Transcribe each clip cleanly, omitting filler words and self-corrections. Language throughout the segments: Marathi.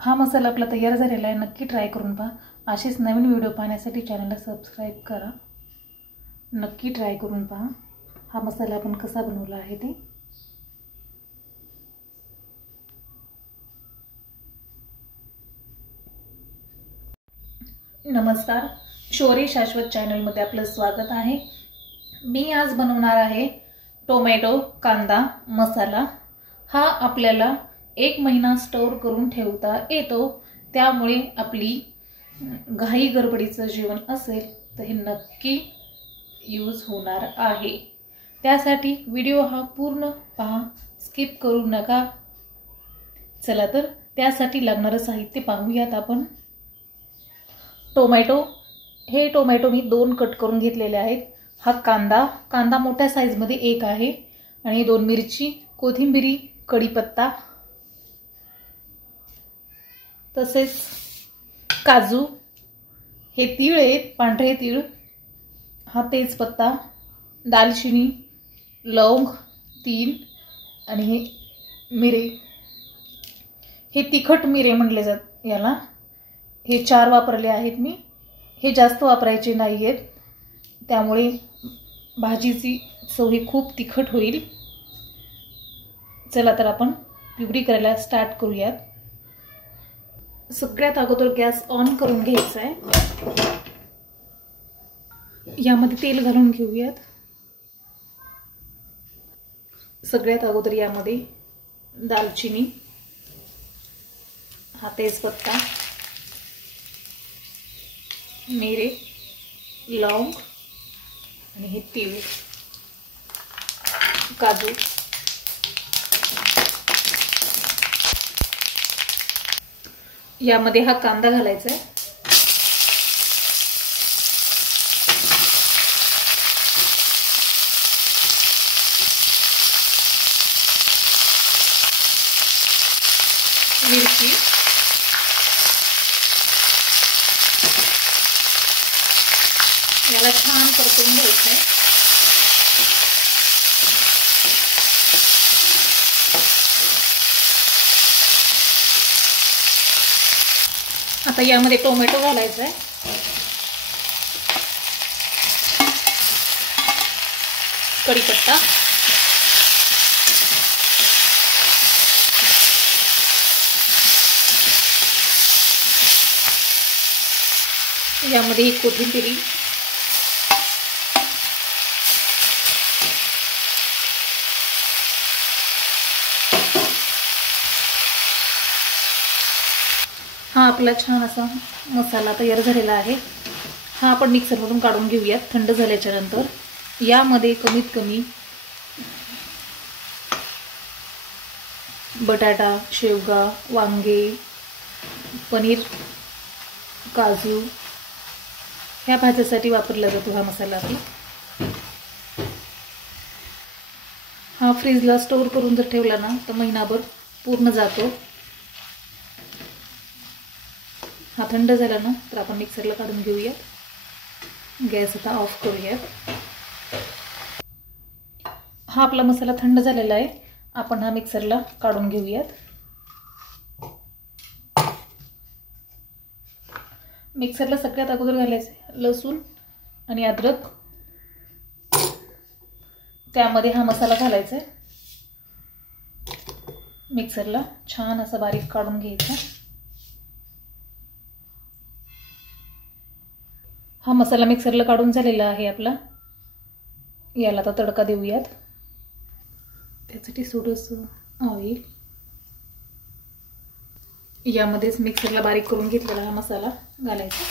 हा मसाला आपला तयार झालेला आहे, नक्की ट्राय करून पहा। असेच नवीन व्हिडिओ पाहण्यासाठी चॅनलला सबस्क्राइब करा, नक्की ट्राय करून पहा। हा मसाला आपण कसा बनवला आहे ते। नमस्कार, शौर्य शाश्वत चॅनलमध्ये आपलं स्वागत आहे। मी आज बनवणार आहे टोमॅटो कांदा मसाला। हा आपल्याला 1 महिना स्टोर करून ठेवता येतो, त्यामुळे आपली घाई गडबडीचं जेवण असेल तर हे नक्की यूज होणार आहे। त्यासाठी व्हिडिओ हा पूर्ण पहा, स्किप करू नका। चला तर त्यासाठी लागणारे साहित्य पाहूयात आपण। टोमॅटो, हे टोमॅटो मी 2 कट करून घेतलेले आहेत। हा कांदा मोठ्या साइज मध्ये 1 आहे आणि 2 मिरची, कोथिंबीर, कढीपत्ता, तसेच काजू, हे तीळ आहेत, पांढरे तीळ, हा तेजपत्ता, दालचिनी, लवंग 3 आणि हे मिरे, हे तिखट मिरे म्हटले जातात याला। हे 4 वापरले आहेत मी, हे जास्त वापरायचे नाहीयेत, त्यामुळे भाजीची चव ही खूप तिखट होईल। चला तर आपण प्युरी करायला स्टार्ट करूयात। सगळ्यात अगोदर गॅस ऑन करून घ्यायचा आहे। यामध्ये तेल घालून घेऊयात। सगळ्यात अगोदर यामध्ये दालचिनी, हा तेजपत्ता, मिरे, लवंग आणि हे तीळ, काजू, यामध्ये हा कांदा घालायचा आहे। मिरची, याला छान परतून घ्यायचं आहे। आता यामध्ये टोमॅटो घालायचा आहे। कढीपत्ता, यामध्ये कोथिंबीर, हा आपला छान असा मसाला तयार झालेला आहे। हा आपण मिक्सरमधून काढून घेऊयात थंड झाल्याच्या नंतर। यामध्ये कमीत कमी बटाटा, शेवगा, वांगे, पनीर, काजू, ह्या भाजीसाठी वापरला जातो हा मसाला। हा फ्रीजला स्टोर करून जर ठेवला ना तर महिनाभर पूर्ण जातो। हा थंड झाला ना तर आपण मिक्सरला काढून घेऊया। गॅस आता ऑफ करूयात। हा आपला मसाला थंड झालेला आहे, आपण हा मिक्सरला काढून घेऊयात। मिक्सरला सगळ्यात अगोदर घालायचे लसूण आणि अद्रक, त्यामध्ये हा मसाला घालायचा आहे। मिक्सरला छान असा बारीक काढून घ्यायचा। हा मसाला मिक्सरला काढून झालेला आहे आपला। याला आता तडका देऊयात। त्यासाठी थोडंसं ऑइल, यामध्येच मिक्सरला बारीक करून घेतलेला हा मसाला घालायचा।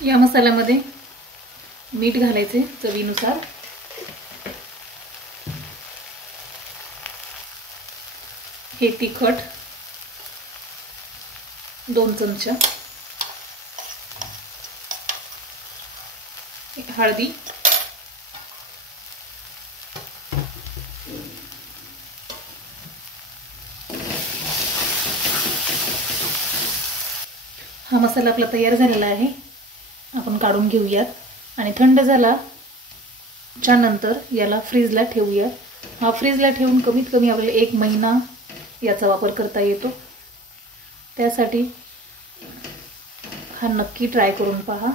या मसाल्यामध्ये मीठ घालायचे चवीनुसार, हे तिखट 2 चमचा, हळदी, हा मसाला आपला तयार झालेला आहे, आपण काढून घेऊयात आणि थंड झाला त्यानंतर याला फ्रीजला ठेवूया। हा फ्रीजला ठेवून कमीत कमी आपल्याला 1 महिना याचा वापर करता येतो। त्यासाठी हा नक्की ट्राय करून पहा।